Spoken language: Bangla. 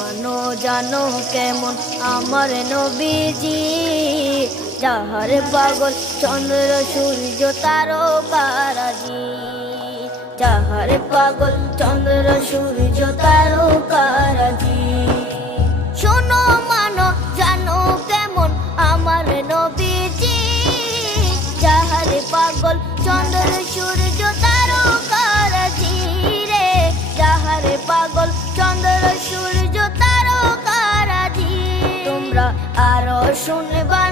মানো জানো কেমন আমার নবীজি, যাহার পাগল চন্দ্র সূর্য তারকারাজি, যাহার পাগল চন্দ্র সূর্য তারকারাজি। শোনো মানো জানো কেমন আমার নবীজি, যাহার পাগল চন্দ্র সূর্য তারকারাজি রে, যাহার পাগল চন্দ্র সূর্য তারকারাজি। তোমরা আরো শুনবা